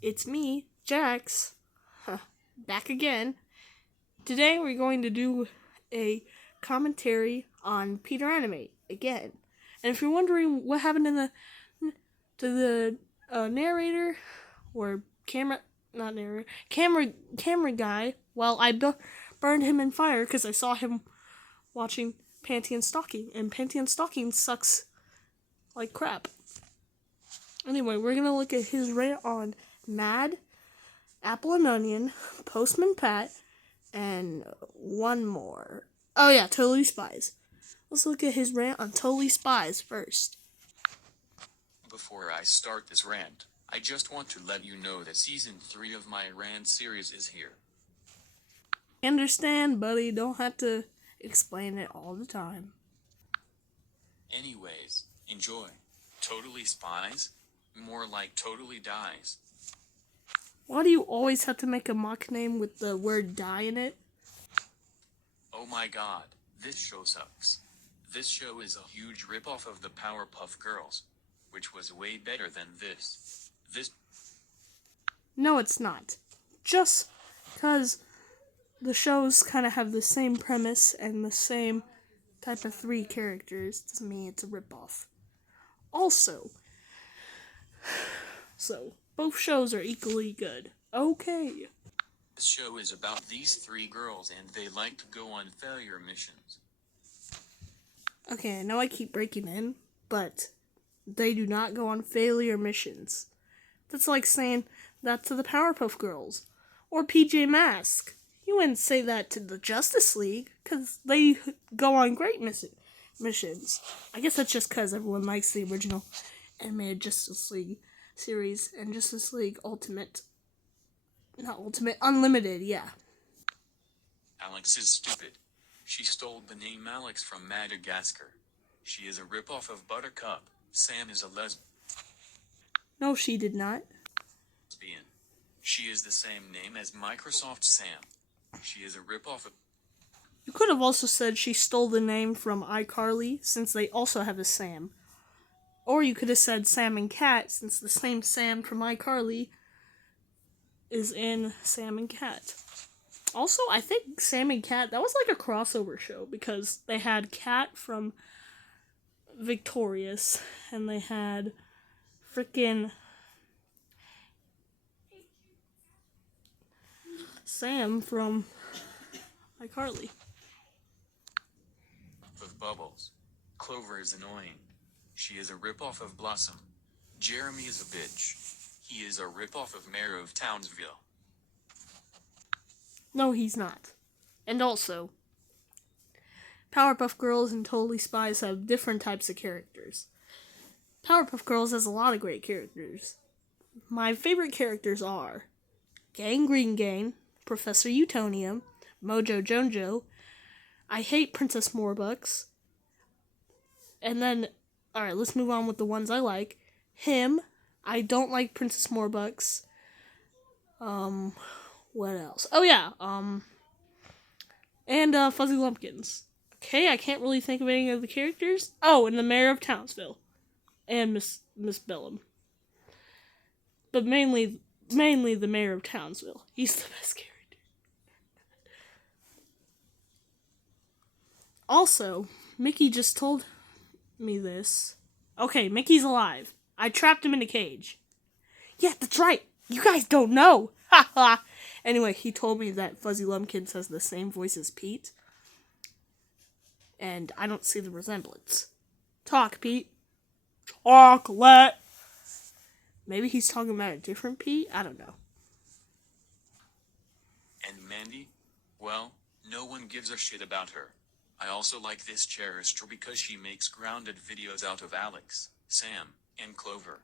It's me, Jax, back again. Today we're going to do a commentary on Peter Animate again. And if you're wondering what happened to the narrator or camera, not narrator, camera guy, well, burned him in fire because I saw him watching Panty and Stocking, and Panty and Stocking sucks like crap. Anyway, we're gonna look at his rant on Mad, Apple and Onion, Postman Pat, and one more. Oh yeah, Totally Spies. Let's look at his rant on Totally Spies first. Before I start this rant, I just want to let you know that season 3 of my rant series is here. Understand, buddy, don't have to explain it all the time. Anyways, enjoy. Totally Spies? More like Totally Dies. Why do you always have to make a mock name with the word die in it? Oh my god, this show sucks. This show is a huge ripoff of the Powerpuff Girls, which was way better than this. No, it's not. Just because the shows kind of have the same premise and the same type of three characters doesn't mean it's a ripoff. Also, so both shows are equally good. Okay. This show is about these 3 girls and they like to go on failure missions. Okay, I know I keep breaking in, but they do not go on failure missions. That's like saying that to the Powerpuff Girls or PJ Masks. You wouldn't say that to the Justice League because they go on great missions. I guess that's just because everyone likes the original animated Justice League series and Justice League Unlimited, yeah. Alex is stupid. She stole the name Alex from Madagascar. She is a ripoff of Buttercup. Sam is a lesbian. No, she did not. She is the same name as Microsoft Sam. She is a ripoff of... You could have also said she stole the name from iCarly, since they also have a Sam. Or you could have said Sam and Cat, since the same Sam from iCarly is in Sam and Cat. Also, I think Sam and Cat, that was like a crossover show, because they had Cat from Victorious, and they had frickin' Sam from iCarly. Of Bubbles. Clover is annoying. She is a ripoff of Blossom. Jeremy is a bitch. He is a ripoff of Mayor of Townsville. No, he's not. And also, Powerpuff Girls and Totally Spies have different types of characters. Powerpuff Girls has a lot of great characters. My favorite characters are Gang Green Gang, Professor Utonium, Mojo Jojo. I hate Princess Morbucks. And then, alright, let's move on with the ones I like. Him. I don't like Princess Morbucks. What else? Oh yeah, and Fuzzy Lumpkins. Okay, I can't really think of any of the characters. Oh, and the Mayor of Townsville. And Miss Bellum. But mainly the Mayor of Townsville. He's the best character. Also, Mickey just told me this. Okay, Mickey's alive. I trapped him in a cage. Yeah, that's right. You guys don't know. Ha ha. Anyway, he told me that Fuzzy Lumpkins has the same voice as Pete. And I don't see the resemblance. Talk, Pete. Chocolate. Maybe he's talking about a different Pete? I don't know. And Mandy? Well, no one gives a shit about her. I also like this Cherisher because she makes grounded videos out of Alex, Sam, and Clover.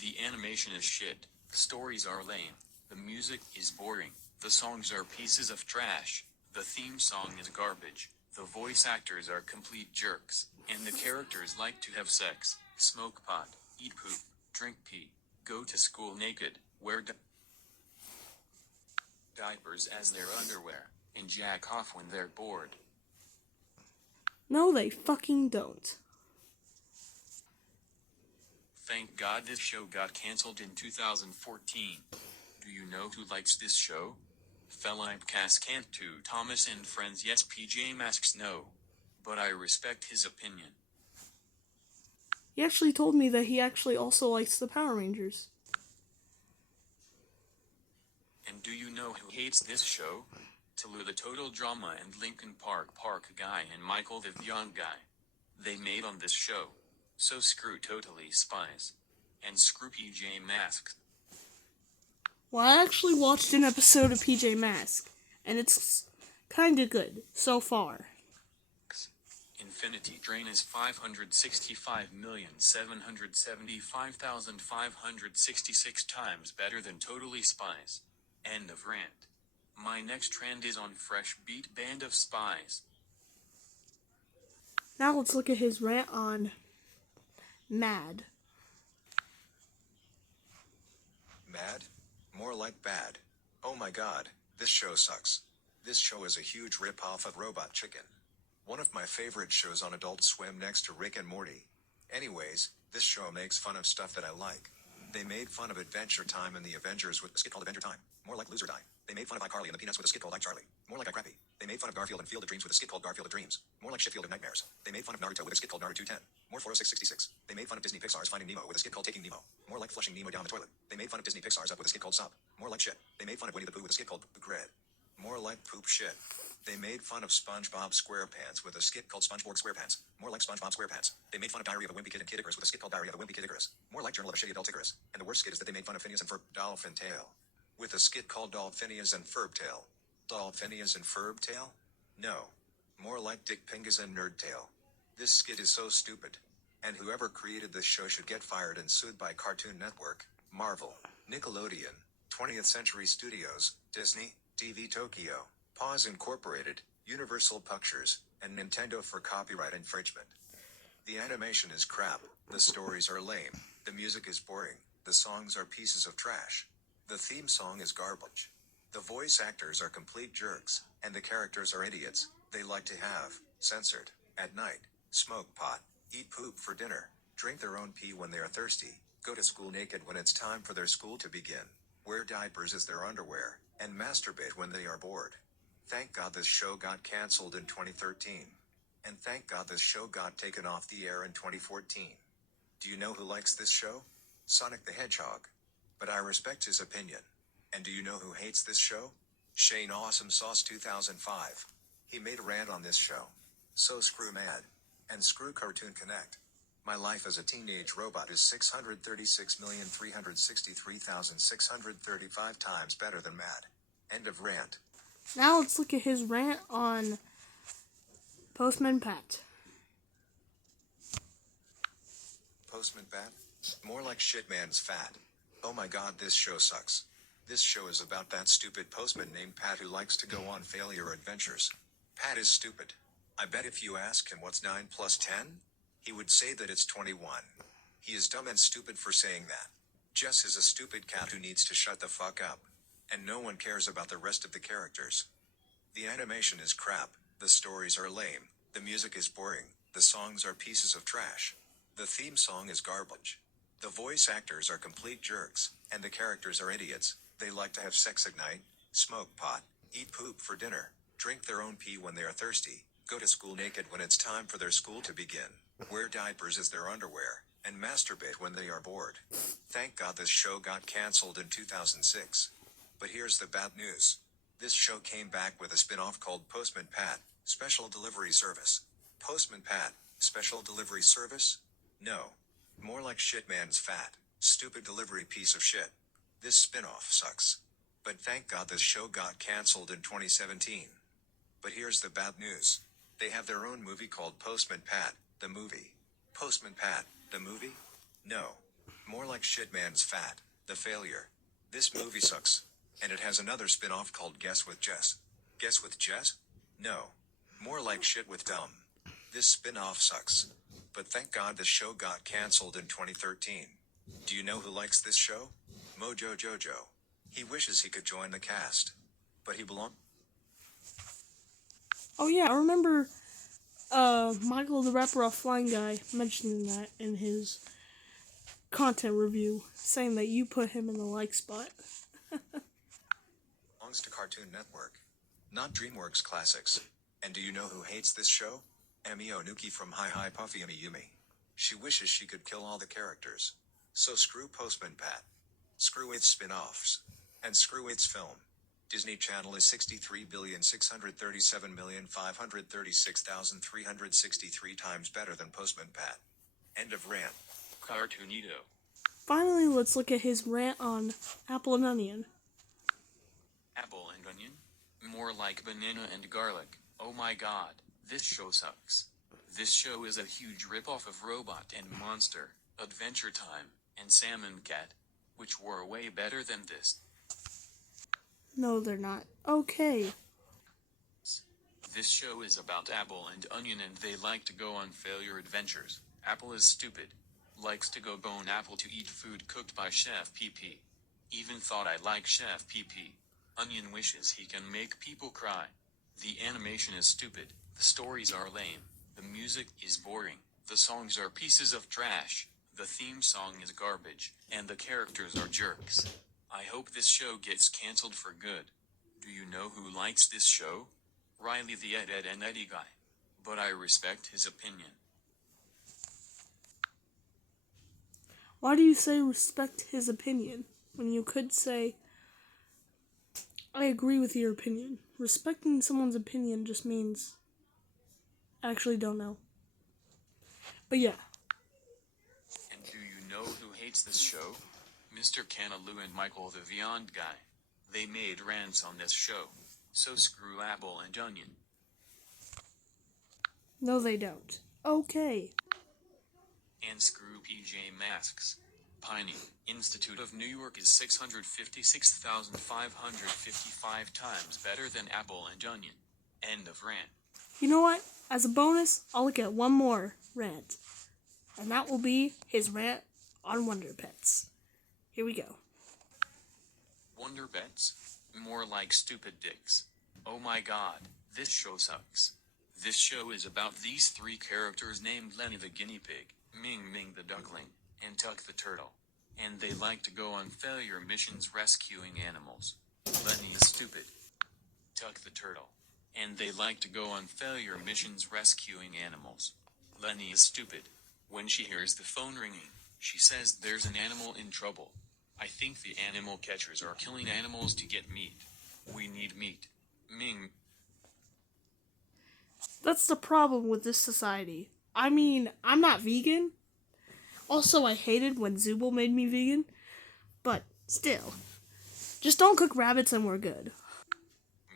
The animation is shit, the stories are lame, the music is boring, the songs are pieces of trash, the theme song is garbage, the voice actors are complete jerks, and the characters like to have sex, smoke pot, eat poop, drink pee, go to school naked, wear diapers as their underwear, and jack off when they're bored. No, they fucking don't. Thank God this show got cancelled in 2014. Do you know who likes this show? Philip Cascant to Thomas and Friends. Yes, PJ Masks no. But I respect his opinion. He actually told me that he actually also likes the Power Rangers. And do you know who hates this show? Tolu the Total Drama and Linkin Park Guy and Michael the Young Guy. They made on this show. So screw Totally Spies. And screw PJ Masks. Well, I actually watched an episode of PJ Masks, and it's kinda good so far. Infinity Drain is 565,775,566 times better than Totally Spies. End of rant. My next trend is on Fresh Beat Band of Spies. Now let's look at his rant on Mad. Mad? More like bad. Oh my god, this show sucks. This show is a huge rip-off of Robot Chicken. One of my favorite shows on Adult Swim next to Rick and Morty. Anyways, this show makes fun of stuff that I like. They made fun of Adventure Time and the Avengers with a skit called Adventure Time. More like Loser Die. They made fun of iCarly and the Peanuts with a skit called iCharlie. More like iCrappy. They made fun of Garfield and Field of Dreams with a skit called Garfield of Dreams. More like Shitfield of Nightmares. They made fun of Naruto with a skit called Naruto 10. More 40666. They made fun of Disney Pixar's Finding Nemo with a skit called Taking Nemo. More like Flushing Nemo down the toilet. They made fun of Disney Pixar's Up with a skit called Sup. More like shit. They made fun of Winnie the Pooh with a skit called Poop Red. More like poop shit. They made fun of SpongeBob SquarePants with a skit called SpongeBob SquarePants. More like SpongeBob SquarePants. They made fun of Diary of a Wimpy Kid and Kid Icarus with a skit called Diary of a Wimpy Kid Icarus. More like Journal of a Shitty Adult Icarus. And the worst skit is that they made fun of Phineas and Ferb Dolphin Tail with a skit called Dolphinias and Ferb Tail. Dolphinias and Ferb Tail? No. More like Dick Pingas and Nerd Tail. This skit is so stupid. And whoever created this show should get fired and sued by Cartoon Network, Marvel, Nickelodeon, 20th Century Studios, Disney, TV Tokyo, Paws Incorporated, Universal Pictures, and Nintendo for copyright infringement. The animation is crap, the stories are lame, the music is boring, the songs are pieces of trash. The theme song is garbage. The voice actors are complete jerks, and the characters are idiots. They like to have, censored, at night, smoke pot, eat poop for dinner, drink their own pee when they are thirsty, go to school naked when it's time for their school to begin, wear diapers as their underwear, and masturbate when they are bored. Thank God this show got cancelled in 2013. And thank God this show got taken off the air in 2014. Do you know who likes this show? Sonic the Hedgehog. But I respect his opinion. And do you know who hates this show? Shane Awesome Sauce 2005. He made a rant on this show. So screw Mad. And screw Cartoon Connect. My life as a teenage robot is 636,363,635 times better than Mad. End of rant. Now let's look at his rant on Postman Pat. Postman Pat? More like shit man's fat. Oh my god, this show sucks. This show is about that stupid postman named Pat who likes to go on failure adventures. Pat is stupid. I bet if you ask him what's 9 plus 10, he would say that it's 21. He is dumb and stupid for saying that. Jess is a stupid cat who needs to shut the fuck up. And no one cares about the rest of the characters. The animation is crap, the stories are lame, the music is boring, the songs are pieces of trash. The theme song is garbage. The voice actors are complete jerks, and the characters are idiots. They like to have sex at night, smoke pot, eat poop for dinner, drink their own pee when they are thirsty, go to school naked when it's time for their school to begin, wear diapers as their underwear, and masturbate when they are bored. Thank God this show got cancelled in 2006. But here's the bad news. This show came back with a spin-off called Postman Pat, Special Delivery Service. Postman Pat, Special Delivery Service? No. More like shit man's fat, stupid delivery piece of shit. This spin-off sucks. But thank God this show got cancelled in 2017. But here's the bad news. They have their own movie called Postman Pat, the movie. Postman Pat, the movie? No. More like shit man's fat, the failure. This movie sucks. And it has another spin-off called Guess with Jess. Guess with Jess? No. More like shit with dumb. This spin-off sucks. But thank God this show got cancelled in 2013. Do you know who likes this show? Mojo Jojo. He wishes he could join the cast. But he belongs. Oh yeah, I remember Michael the Rapper Off Flying Guy mentioning that in his content review saying that you put him in the like spot. Belongs to Cartoon Network, not DreamWorks Classics. And do you know who hates this show? Emi Onuki from Hi Hi Puffy Yumi. She wishes she could kill all the characters. So screw Postman Pat. Screw its spin-offs. And screw its film. Disney Channel is 63,637,536,363 times better than Postman Pat. End of rant. Cartoonito. Finally, let's look at his rant on Apple and Onion. Apple and onion? More like banana and garlic. Oh my god, this show sucks. This show is a huge ripoff of Robot and Monster, Adventure Time, and Sam and Cat, which were way better than this. No, they're not. Okay. This show is about Apple and Onion and they like to go on failure adventures. Apple is stupid. Likes to go bone apple to eat food cooked by Chef PP. Even thought I like Chef PP. Onion wishes he can make people cry. The animation is stupid. The stories are lame. The music is boring. The songs are pieces of trash. The theme song is garbage. And the characters are jerks. I hope this show gets cancelled for good. Do you know who likes this show? Riley the Ed and Eddie guy. But I respect his opinion. Why do you say respect his opinion when you could say, I agree with your opinion? Respecting someone's opinion just means I actually don't know. But yeah. And do you know who hates this show? Mr. Canaloo and Michael the Beyond guy. They made rants on this show. So screw Apple and Onion. No, they don't. Okay. And screw PJ Masks. Piney, Institute of New York is 656,555 times better than Apple and Onion. End of rant. You know what? As a bonus, I'll look at one more rant. And that will be his rant on Wonder Pets. Here we go. Wonder Pets? More like stupid dicks. Oh my god, this show sucks. This show is about these three characters named Lenny the guinea pig, Ming Ming the duckling, and Tuck the turtle. And they like to go on failure missions rescuing animals. Lenny is stupid. Tuck the turtle. And they like to go on failure missions rescuing animals. Lenny is stupid. When she hears the phone ringing, she says there's an animal in trouble. I think the animal catchers are killing animals to get meat. We need meat. Ming. That's the problem with this society. I mean, I'm not vegan. Also, I hated when Zubul made me vegan. But still. Just don't cook rabbits and we're good.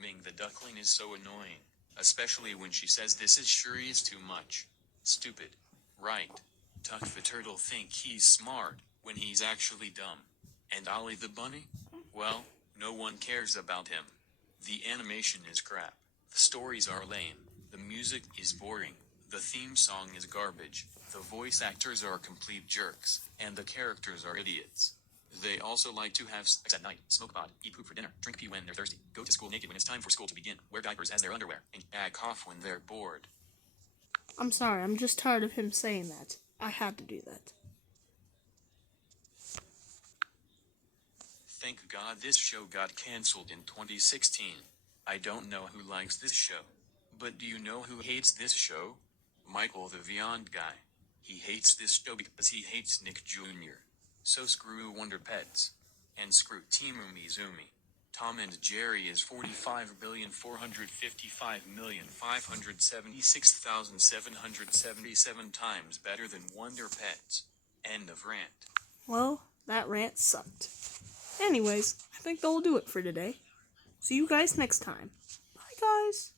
Ming the duckling is so annoying. Especially when she says this is sure is too much. Stupid. Right. Tuck the turtle think he's smart when he's actually dumb. And Ollie the bunny? Well, no one cares about him. The animation is crap. The stories are lame. The music is boring. The theme song is garbage. The voice actors are complete jerks. And the characters are idiots. They also like to have sex at night, smoke pot, eat poop for dinner, drink pee when they're thirsty, go to school naked when it's time for school to begin, wear diapers as their underwear, and cough when they're bored. I'm sorry, I'm just tired of him saying that. I had to do that. Thank God this show got cancelled in 2016. I don't know who likes this show. But do you know who hates this show? Michael the Beyond guy. He hates this show because he hates Nick Jr. So screw Wonder Pets. And screw Team Umizoomi. Tom and Jerry is 45,455,576,777 times better than Wonder Pets. End of rant. Well, that rant sucked. Anyways, I think that'll do it for today. See you guys next time. Bye, guys.